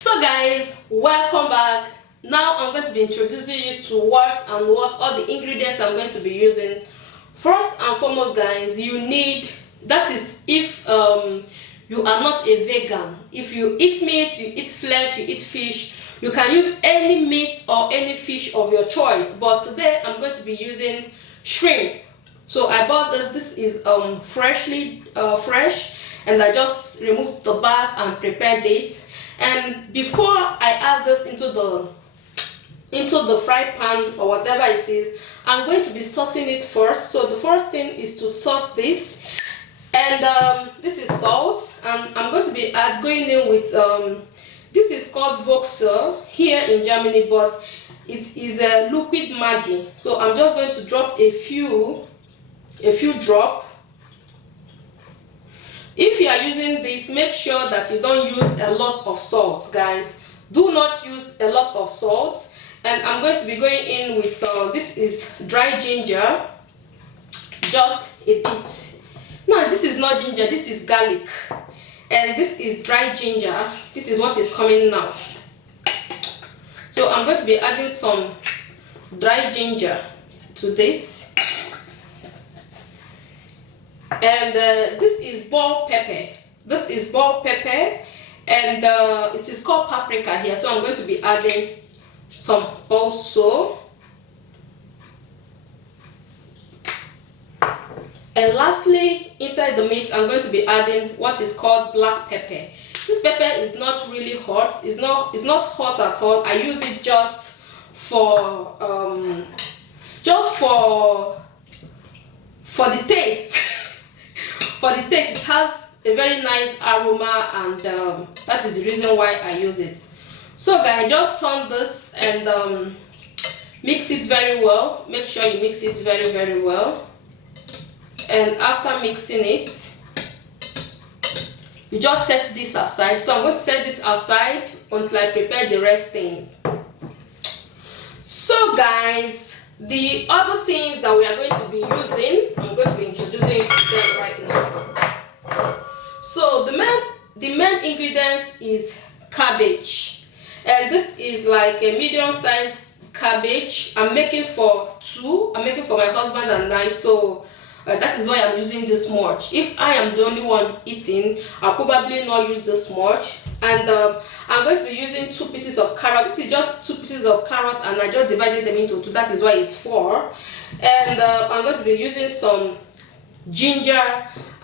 So guys, welcome back. Now I'm going to be introducing you to what all the ingredients I'm going to be using. First and foremost guys, you need, that is if you are not a vegan. If you eat meat, you eat flesh, you eat fish, you can use any meat or any fish of your choice, but today I'm going to be using shrimp. So I bought this is fresh, and I just removed the bag and prepared it. And before I add this into the fry pan or whatever it is, I'm going to be saucing it first. So the first thing is to sauce this, and this is salt, and I'm going to be going in with this is called Voxel here in Germany, but it is a liquid Maggi. So I'm just going to drop a few drops. If you are using this, make sure that you don't use a lot of salt, guys. Do not use a lot of salt. And I'm going to be going in with this is dry ginger, just a bit. No, this is not ginger, this is garlic, and this is dry ginger. This is what is coming now. So I'm going to be adding some dry ginger to this. And this is bell pepper. This is bell pepper, and it is called paprika here. So I'm going to be adding some also. And lastly, inside the meat, I'm going to be adding what is called black pepper. This pepper is not really hot. It's not hot at all. I use it just for the taste. For the taste, it has a very nice aroma, and that is the reason why I use it. So guys, just turn this and mix it very well. Make sure you mix it very well. And after mixing it, you just set this aside. So I'm going to set this aside until I prepare the rest things. So guys, the other things that we are going to be using, I'm going to be introducing them right now. So the main ingredients is cabbage, and this is like a medium-sized cabbage. I'm making for two. I'm making for my husband and I, so that is why I'm using this much. If I am the only one eating, I'll probably not use this much. And I'm going to be using 2 pieces of carrot. This is just 2 pieces of carrot, and I just divided them into 2. That is why it's 4. And I'm going to be using some ginger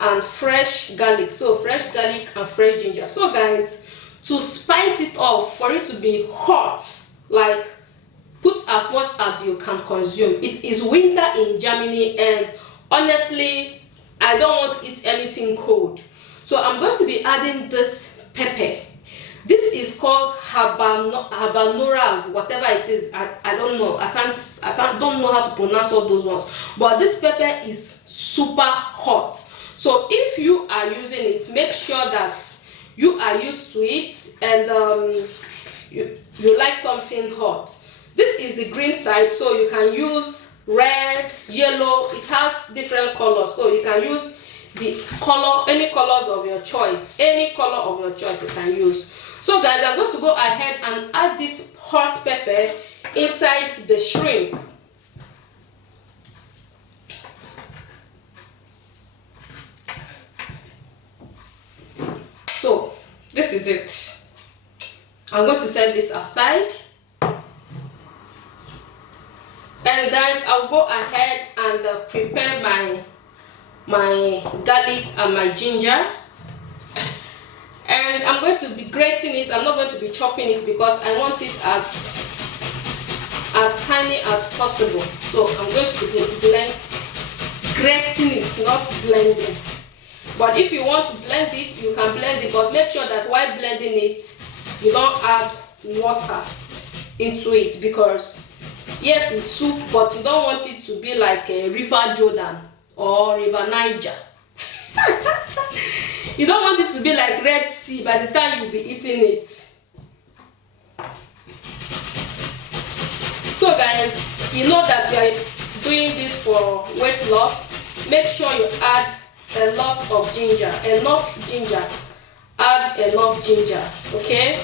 and fresh garlic. So fresh garlic and fresh ginger. So guys, to spice it up, for it to be hot, like put as much as you can consume. It is winter in Germany, and honestly, I don't want to eat anything cold. So I'm going to be adding this pepper. This is called habanero, whatever it is. I don't know. I don't know how to pronounce all those ones. But this pepper is super hot. So if you are using it, make sure that you are used to it, and you like something hot. This is the green type, so you can use red, yellow. It has different colors, so you can use the color, any colors of your choice. Any color of your choice you can use. So guys, I'm going to go ahead and add this hot pepper inside the shrimp. So this is it. I'm going to set this aside. And guys, I'll go ahead and prepare my garlic and my ginger, and I'm going to be grating it. I'm not going to be chopping it because I want it as tiny as possible. So I'm going to be grating it, not blending. But if you want to blend it, you can blend it, but make sure that while blending it, you don't add water into it, because yes, it's soup, but you don't want it to be like a River Jordan or River Niger. You don't want it to be like Red Sea by the time you'll be eating it. So guys, you know that we are doing this for weight loss. Make sure you add a lot of ginger, enough ginger. Add enough ginger, okay?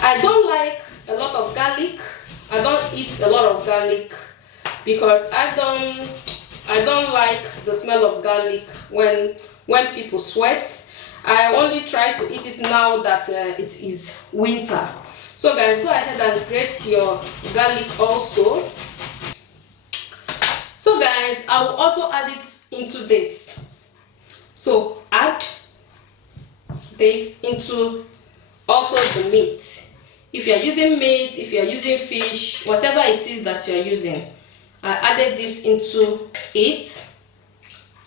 I don't like a lot of garlic. I don't eat a lot of garlic because I don't like the smell of garlic when people sweat. I only try to eat it now that it is winter. So guys, go ahead and grate your garlic also. So guys, I will also add it into this. So add this into also the meat. If you are using meat, if you are using fish, whatever it is that you are using, I added this into it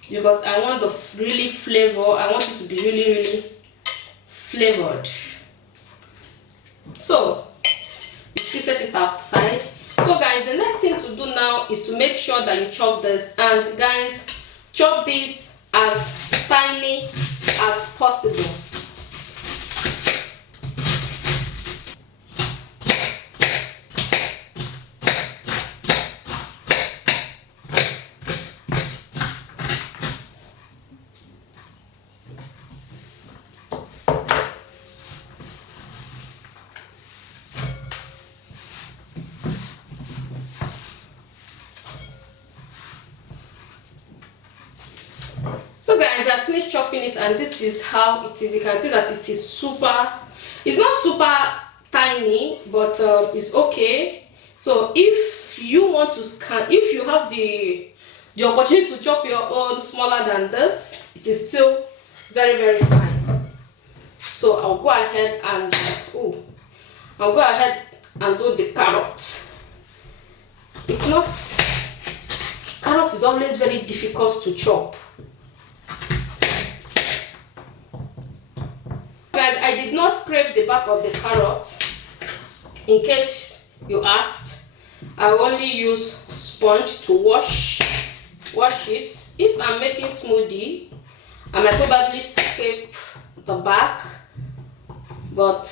because I want the really flavor. I want it to be really flavored. So you still set it outside. So guys, the next thing to do now is to make sure that you chop this, and guys, chop this as tiny as possible. So guys, I finished chopping it, and this is how it is. You can see that it is super, it's not super tiny, but it's okay. So if you want to scan, if you have the opportunity to chop your own smaller than this, it is still very fine. So I'll go ahead and do the carrot. It's not, carrot is always very difficult to chop. Guys, I did not scrape the back of the carrot, in case you asked. I only use sponge to wash it. If I'm making smoothie, I might probably scrape the back, but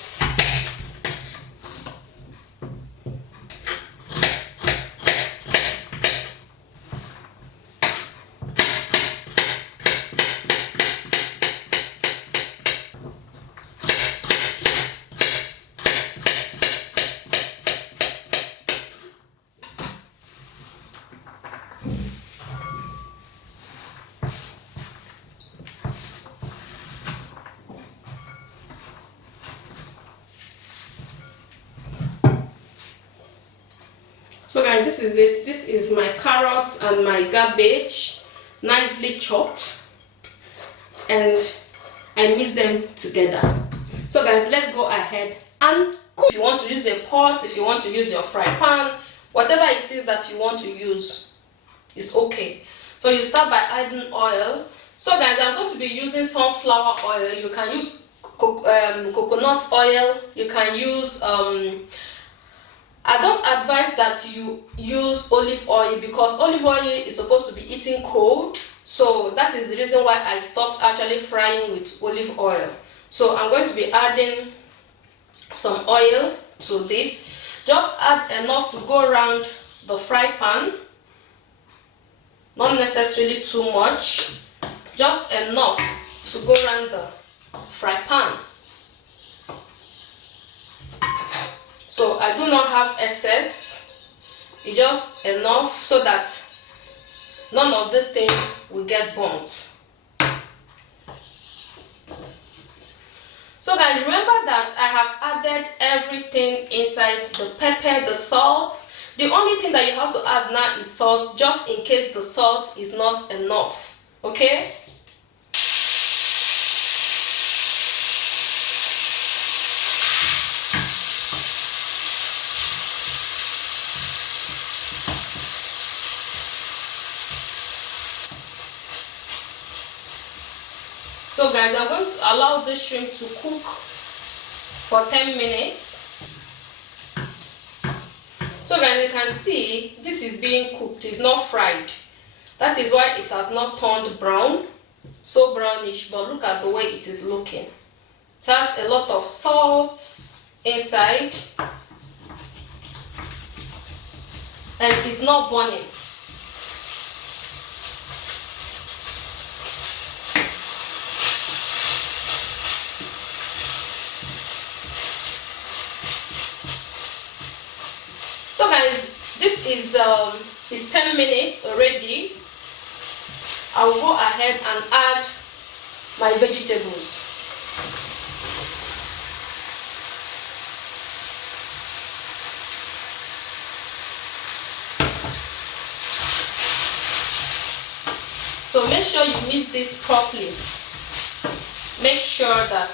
so guys, this is it. This is my carrots and my cabbage, nicely chopped, and I mix them together. So guys, let's go ahead and cook. If you want to use a pot, if you want to use your fry pan, whatever it is that you want to use is okay. So you start by adding oil. So guys, I'm going to be using sunflower oil. You can use coconut oil. You can use I don't advise that you use olive oil because olive oil is supposed to be eaten cold. So that is the reason why I stopped actually frying with olive oil. So I'm going to be adding some oil to this. Just add enough to go around the fry pan. Not necessarily too much. Just enough to go around the fry pan. So I do not have excess, it's just enough so that none of these things will get burnt. So guys, remember that I have added everything inside, the pepper, the salt. The only thing that you have to add now is salt, just in case the salt is not enough, okay? So guys, I'm going to allow this shrimp to cook for 10 minutes. So guys, you can see this is being cooked, it's not fried. That is why it has not turned brown, so brownish, but look at the way it is looking. It has a lot of salt inside and it's not burning. this is 10 minutes already. I will go ahead and add my vegetables. So make sure you mix this properly. Make sure that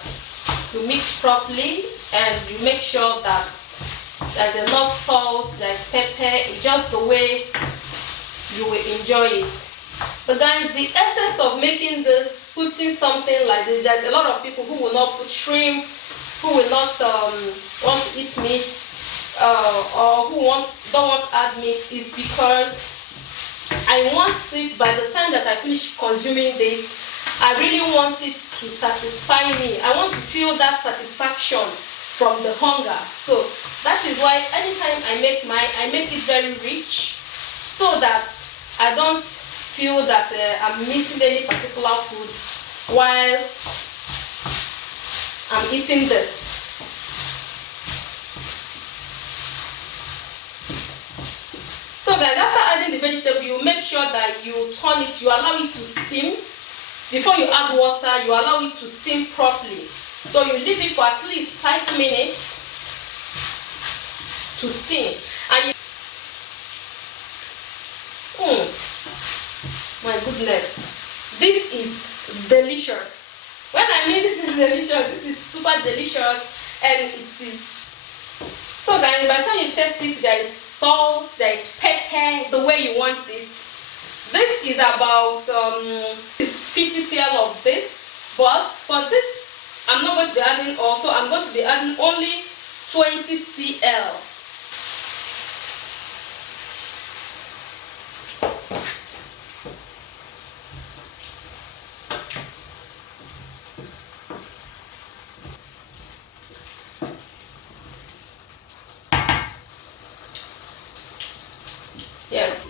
you mix properly, and you make sure that there's enough salt, there's pepper, just the way you will enjoy it. But guys, the essence of making this, putting something like this, there's a lot of people who will not put shrimp, who will not want to eat meat, or who don't want to add meat, is because I want it, by the time that I finish consuming this, I really want it to satisfy me. I want to feel that satisfaction from the hunger. So that is why anytime I make it very rich, so that I don't feel that I'm missing any particular food while I'm eating this. So guys, after adding the vegetable, you make sure that you turn it, you allow it to steam. Before you add water, you allow it to steam properly. So you leave it for at least 5 minutes to steam. And my goodness, this is delicious. When I mean this is delicious, this is super delicious, and it is. So guys, by the time you taste it, there is salt, there is pepper, the way you want it. This is about 50 cl of this, but for this I'm not going to be adding also, I'm going to be adding only 20 cl. Yes.